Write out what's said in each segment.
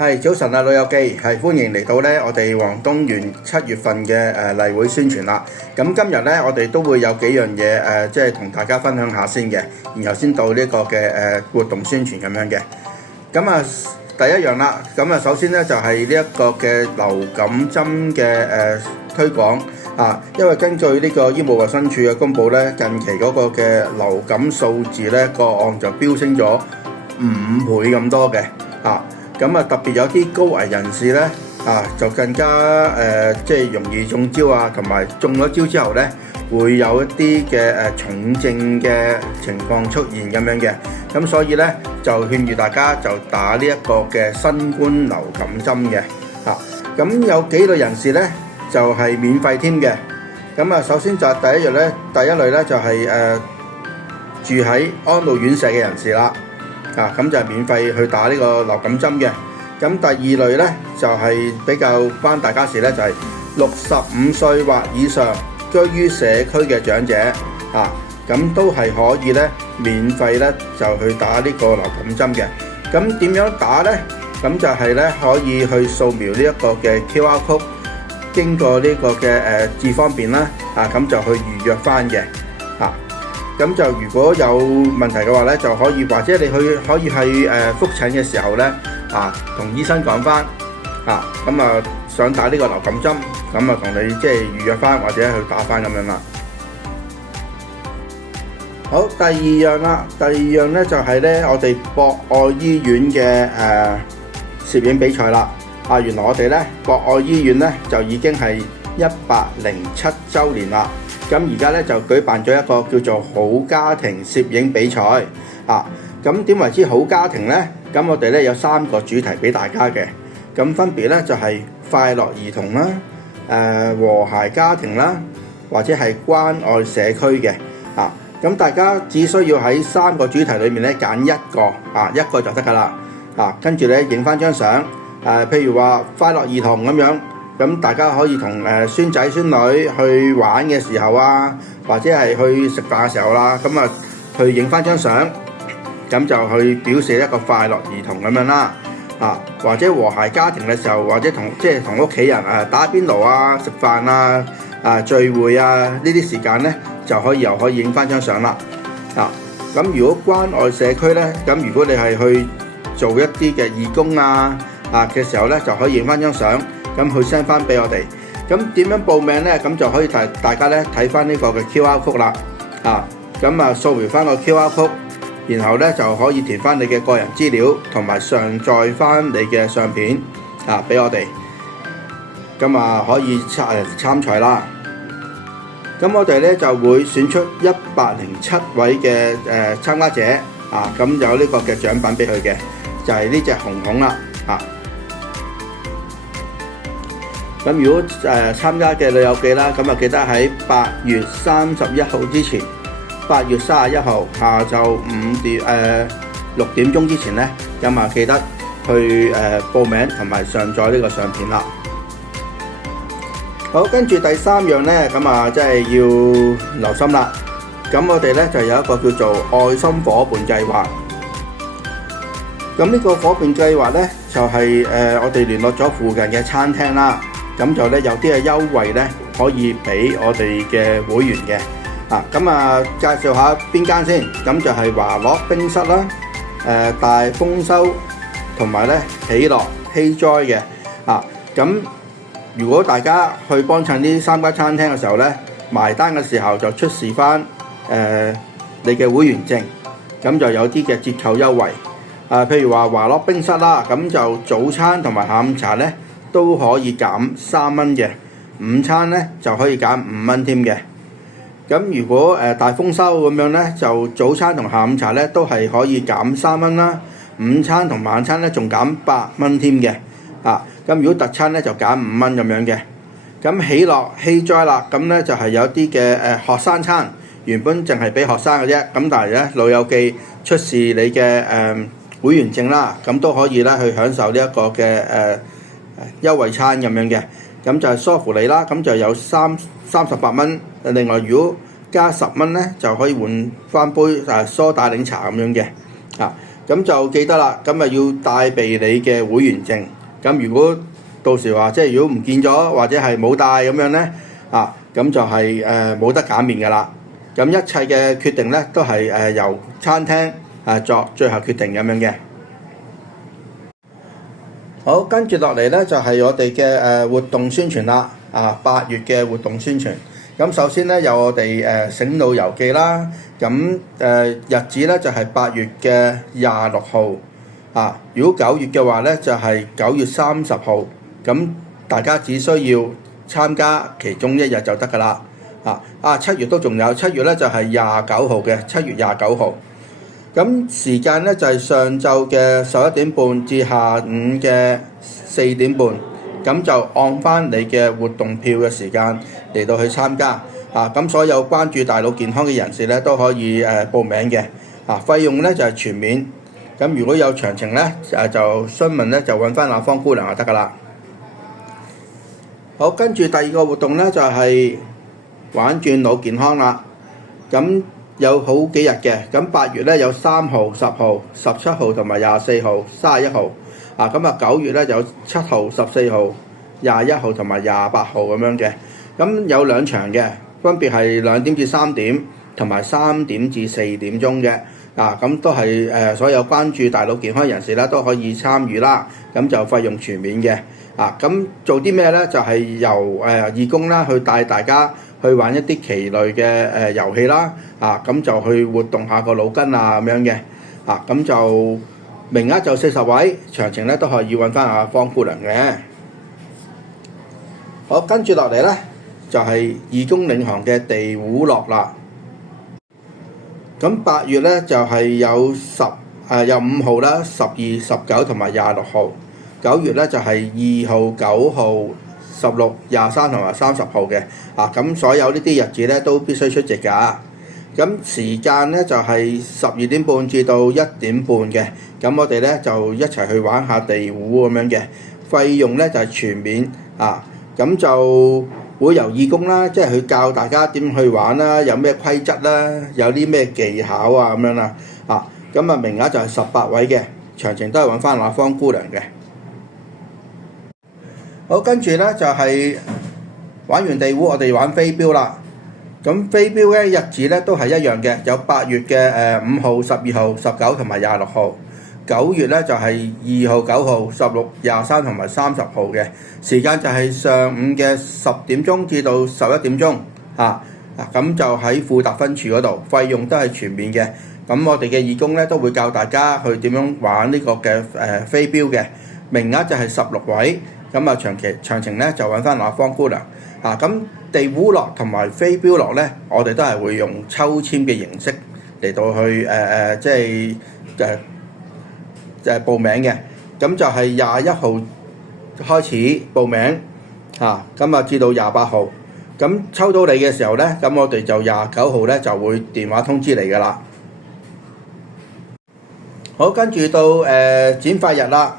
早晨啊，老友記，歡迎嚟到我哋黃東園7月份嘅例會宣傳啦。咁今日我哋都會有幾樣嘢即係同大家分享下先嘅，然後先到呢個嘅活動宣傳咁樣嘅。咁第一樣啦，咁首先就係呢一個嘅流感針嘅推廣因為根據呢個醫務衛生署嘅公佈近期嗰個嘅流感數字個案就飆升咗5倍咁多嘅咁特別有啲高危人士就更加即係容易中招同埋中咗招之後會有一啲嘅重症嘅情況出現咁樣嘅，咁所以就勸喻大家就打呢一個嘅新冠流感針嘅咁有幾類人士就係免費添嘅。咁首先就係第一類就係住喺安老院舍嘅人士啦。咁就係免費去打呢個流感針嘅。咁第二類就係比較關大家事就係65歲或以上居於社區嘅長者咁都係可以免費就去打呢個流感針嘅。咁點樣打呢？咁就係可以去掃描呢一個嘅 QR code， 經過呢個嘅智方便啦咁就去預約翻嘅咁就如果有問題嘅話就可以或者你可以去覆診嘅時候同醫生講翻咁想打呢個流感針，咁同你即係預約翻或者去打翻咁樣啦。好，第二樣就係我哋博愛醫院嘅攝影比賽啦。原來我哋博愛醫院就已經係107週年啦。咁而家就舉辦咗一個叫做好家庭攝影比賽咁點為之好家庭呢？咁我哋有3個主題俾大家嘅，咁分別就係快樂兒童啦、和諧家庭啦，或者係關愛社區嘅咁大家只需要喺3個主題裏面揀一個就得噶啦跟住影翻張相譬如話快樂兒童咁樣，咁大家可以同孫仔孫女去玩嘅時候或者係去食飯嘅時候啦，咁去影翻張相，咁就去表示一個快樂兒童咁樣啦或者和諧家庭嘅時候，或者同屋企人打邊爐食飯聚會呢啲時間就又可以影翻張相啦咁如果關愛社區咁如果你係去做一啲嘅義工嘅時候就可以影翻張相，咁去 send 翻俾我哋。咁點樣報名咁就可以大家睇翻呢個嘅 QR code 啦咁掃描翻個 QR code， 然後就可以填翻你嘅個人資料，同埋上載翻你嘅相片俾我哋，咁可以參賽啦。咁我哋就會選出107位嘅參加者咁有呢個嘅獎品俾佢嘅，就係呢隻熊熊啦咁如果參加嘅老友記啦，咁記得喺8月31號之前，8月31號下晝6點鐘之前咁記得去報名同埋上載呢個相片啦。好，跟住第3樣咁即係要留心啦。咁我哋就有一個叫做愛心夥伴計劃。咁呢個夥伴計劃就係我哋聯絡咗附近嘅餐廳啦。咁就有啲嘅優惠可以俾我哋嘅會員嘅咁介紹下邊間先。咁就係華樂冰室啦、大豐收同埋喜樂希哉嘅咁如果大家去幫襯呢3間餐廳嘅時候埋單嘅時候就出示翻你嘅會員證，咁就有啲嘅折扣優惠譬如話華樂冰室啦，咁就早餐同埋下午茶都可以減3蚊嘅，午餐就可以減5蚊添嘅。咁如果大豐收咁樣就早餐同下午茶都係可以減3蚊啦，午餐同晚餐仲減8蚊添嘅咁如果特餐就減5蚊咁樣嘅。咁喜樂希哉啦，咁就係有啲嘅學生餐，原本淨係俾學生嘅啫，咁但係老友記出示你嘅會員證啦，咁都可以去享受呢一個嘅優惠餐咁樣嘅。咁就係梳芙梨啦，咁就有38蚊。另外如果加10蚊就可以換翻杯蘇打檸茶咁樣嘅。咁就記得啦，咁啊要帶備你嘅會員證。咁如果到時話即係如果唔見咗或者係冇帶咁樣咧，咁就係冇得減免㗎啦。咁一切嘅決定咧都係由餐廳作最後決定咁樣嘅。好，跟住落嚟咧就係我哋嘅活動宣傳啦。8月嘅活動宣傳。咁首先咧有我哋醒腦遊記啦。咁日子咧就係8月嘅26號。如果9月嘅話咧就係9月30號。咁大家只需要參加其中一日就得㗎啦。7月都仲有，7月咧就係29號嘅7月29號。咁時間咧就係上晝嘅11點半至下午嘅4點半。咁就按翻你嘅活動票嘅時間嚟到去參加。咁所有關注大腦健康嘅人士咧都可以報名嘅。費用咧就係全免。咁如果有詳情咧就詢問咧就揾翻阿方姑娘就得㗎啦。好，跟住第二個活動咧就係玩轉腦健康啦。咁有好幾日嘅。咁8月咧有3號、10號、17號同埋24號、31號。咁9月咧有7號、14號、21號同埋28號咁樣嘅。咁有2場嘅，分別係2點至3點同埋3點至4點鐘嘅。咁都係所有關注大腦健康人士咧都可以參與啦。咁就費用全免嘅。咁做啲咩咧？就係由義工啦去帶大家去玩一啲棋類嘅遊戲啦。咁就去活動下個腦筋咁樣嘅。咁就名額就40位，詳情咧都可以揾翻阿方姑娘嘅。好，跟住落嚟咧就係義工領航嘅地葫蘆啦。咁8月咧就係有5號啦、12、19同埋26號。9月咧就係2號、9號、16、23同埋30號嘅。咁所有呢啲日子咧都必須出席㗎。咁時間咧就係12點半至到1點半嘅。咁我哋咧就一齊去玩下地葫咁樣嘅。費用咧就係全免。咁就會由義工啦，即係去教大家點去玩啦，有咩規則啦，有啲咩技巧咁樣啦。咁名額就係18位嘅，詳情都係揾翻阿方姑娘嘅。好，跟住咧就係玩完地葫，我哋玩飛鏢啦。咁飛鏢咧日子咧都係一樣嘅，有8月嘅5號、12號、19同埋26號。9月咧就係2號、9號、16、23同埋30號嘅。時間就係上午嘅10點鐘至到11點鐘。咁就喺富達分處嗰度，費用都係全免嘅。咁我哋嘅義工咧都會教大家去點樣玩呢個嘅飛鏢嘅。名額就係16位。咁詳情咧就揾翻阿方姑娘。咁地葫蘆同埋飛鏢蘆咧，我哋都係會用抽籤嘅形式嚟到去報名嘅。咁就係21號開始報名。咁至到28號。咁抽到你嘅時候咧，咁我哋就29號咧就會電話通知你㗎啦。好，跟住到剪髮日啦。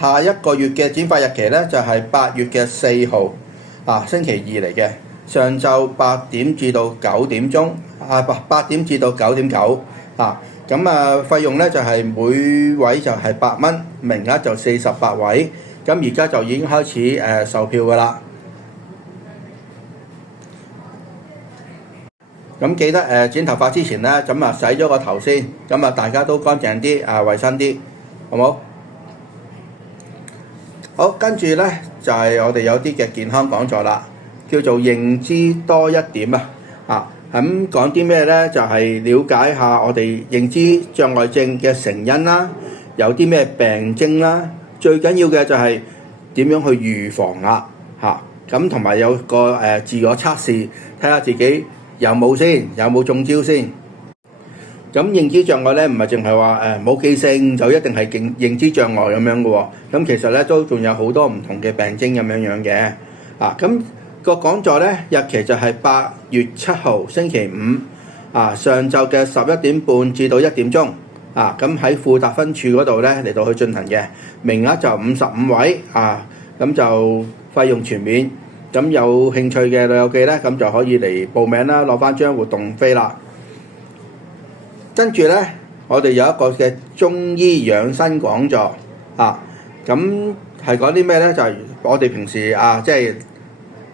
下一個月嘅剪髮日期咧就係8月嘅4號。星期二嚟嘅，上晝8點至到9點鐘。8點至到9點9。費用咧就係每位就係8蚊，名額就48位。咁而家就已經開始售票㗎啦。咁記得剪頭髮之前咧，咁洗咗個頭先，咁大家都乾淨啲，衞生啲，好冇？好，跟住咧就係我哋有啲嘅健康講座啦，叫做認知多一點啊。咁講啲咩咧？就係了解下我哋認知障礙症嘅成因啦，有啲咩病徵啦，最緊要嘅就係點樣去預防啦。咁同埋有個自我測試，睇下自己有冇先，有冇中招先。咁認知障礙咧，唔係淨係話冇記性就一定係認知障礙咁樣嘅喎。咁其實咧都仲有好多唔同嘅病徵咁樣嘅。咁個講座咧日期就係8月7號星期五。上晝嘅11點半至到1點鐘。咁喺富達分處嗰度咧嚟到去進行嘅，名額就55位。咁就費用全免。咁有興趣嘅老友記咧，咁就可以嚟報名啦，攞翻張活動飛啦。跟住咧我哋有一個嘅中醫養生講座啊，咁係講啲咩咧？就係我哋平時即係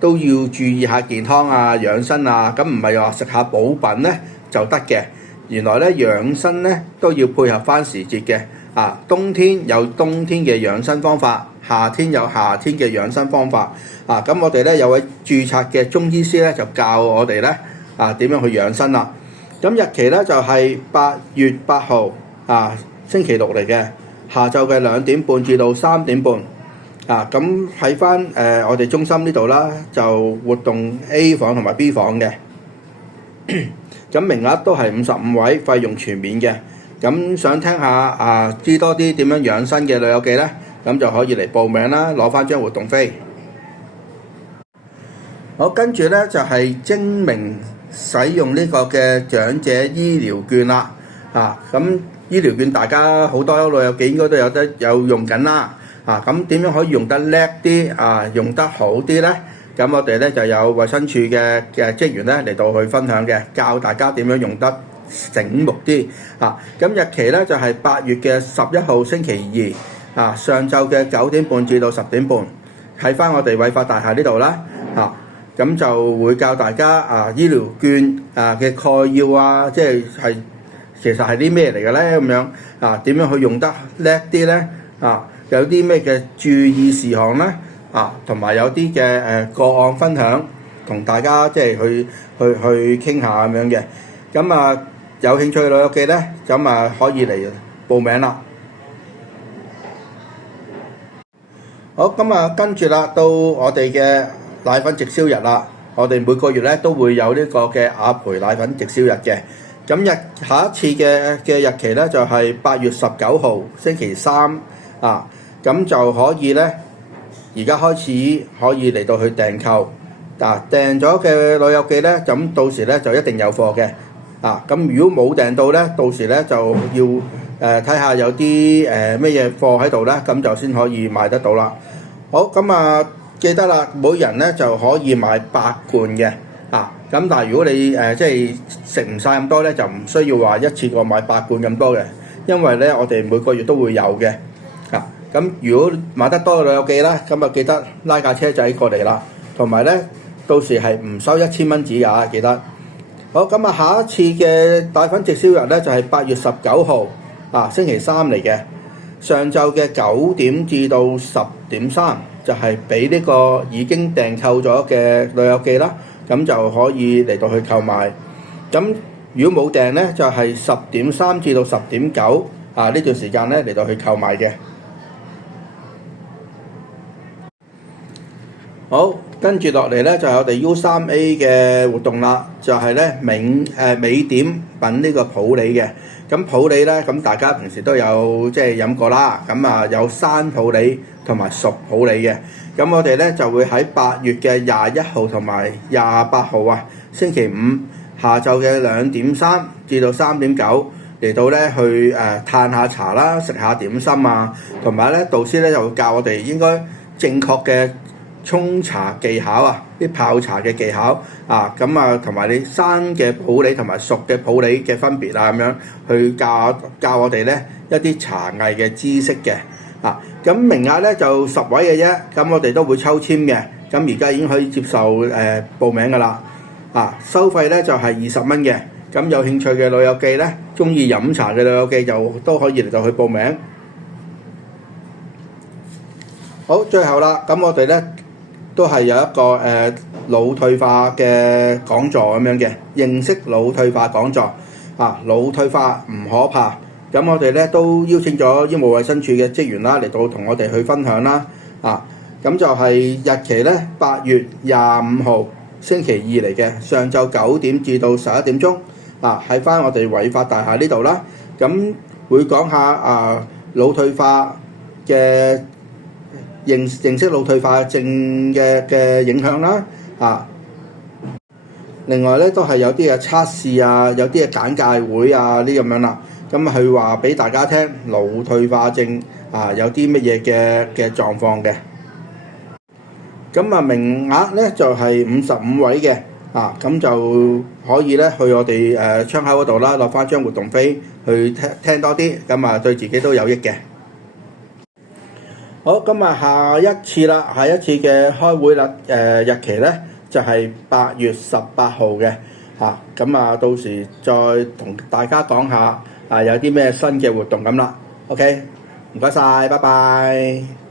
都要注意下健康啊、養生啊，咁唔係話食下補品咧就得嘅。原來咧養生咧都要配合翻時節嘅冬天有冬天嘅養生方法，夏天有夏天嘅養生方法咁我哋咧有位註冊嘅中醫師咧就教我哋咧點樣去養生啦。咁日期咧就係8月8號星期六嚟嘅，下晝嘅2點半至到3點半咁喺翻我哋中心呢度啦，就活動 A 房同埋 B 房嘅。咁名額都係55位，費用全免嘅。咁想聽下知多啲點樣養生嘅老友記咧，咁就可以嚟報名啦，攞翻張活動飛。好，跟住咧就係精明使用呢個嘅長者醫療券啦。咁醫療券大家好多老友記應該都有用緊啦。咁點樣可以用得叻啲用得好啲咧？咁我哋咧就有衛生署嘅職員咧嚟到去分享嘅，教大家點樣用得醒目啲咁日期咧就係8月嘅11號星期二上晝嘅9點半至到10點半，喺翻我哋偉發大廈呢度啦咁就會教大家醫療券嘅概要即係其實係啲咩嚟嘅咧？咁樣點樣去用得叻啲咧？有啲咩嘅注意事項咧？同埋有啲嘅個案分享，同大家即係去傾下咁樣嘅。咁有興趣嘅老友記咧，咁可以嚟報名啦。好，咁跟住啦，到我哋嘅奶粉直銷日啦。我哋每個月咧都會有呢個嘅阿培奶粉直銷日嘅。咁下一次嘅日期咧就係8月19號星期三咁就可以咧。而家開始可以嚟到去訂購，訂咗嘅老友記咧，咁到時咧就一定有貨嘅，咁如果冇訂到咧，到時咧就要睇下有啲乜嘢貨喺度咧，咁就先可以買得到啦。好，咁記得啦，每人咧就可以買8罐嘅，咁但係如果你即係食唔晒咁多咧，就唔需要話一次過買8罐咁多嘅，因為咧我哋每個月都會有嘅。咁如果買得多嘅老友記啦，咁記得拉架車仔過嚟啦，同埋咧到時係唔收1000蚊紙㗎，記得。好，咁下一次嘅奶粉直銷日咧就係8月19號星期三嚟嘅，上晝嘅9點至到10點3，就係俾呢個已經訂購咗嘅老友記啦，咁就可以嚟到去購買。咁如果冇訂咧，就係10點3至到10點9呢段時間咧嚟到去購買嘅。好，跟住落嚟咧就係我哋 U3A 嘅活動啦，就係咧美點品呢個普洱嘅。咁普洱咧，咁大家平時都有即係飲過啦。咁有生普洱同埋熟普洱嘅。咁我哋咧就會喺8月嘅21號同埋28號星期五下晝嘅2點3至到3點9嚟到咧去嘆下茶啦，食下點心同埋咧導師咧就會教我哋應該正確嘅沖茶技巧啲泡茶嘅技巧同埋你生嘅普洱同埋熟嘅普洱嘅分別咁樣去教我哋咧一啲茶藝嘅知識嘅咁名額咧就10位嘅啫，咁我哋都會抽籤嘅，咁而家已經可以接受報名噶啦收費咧就係20蚊嘅，咁有興趣嘅老友記咧，中意飲茶嘅老友記就都可以嚟到去報名。好，最後啦，咁我哋咧都係有一個腦退化嘅講座咁樣嘅，認識腦退化講座腦退化唔可怕。咁我哋咧都邀請咗醫務衛生署嘅職員啦嚟到同我哋去分享啦咁就係日期咧8月25號星期二嚟嘅，上晝9點至到11點鐘喺翻我哋偉發大廈呢度啦。咁會講下腦退化嘅認識腦退化症嘅影響啦另外咧都係有啲嘅測試有啲嘅簡介會呢咁樣啦。咁佢話俾大家聽腦退化症有啲乜嘢嘅狀況嘅。咁名額咧就係55位嘅咁就可以咧去我哋窗口嗰度啦，落翻張活動飛去聽多啲，咁啊對自己都有益嘅。好，咁啊下一次嘅開會啦，日期咧就係8月18號嘅嚇，咁啊到時再同大家講下有啲咩新嘅活動咁啦。OK，唔該晒，拜拜。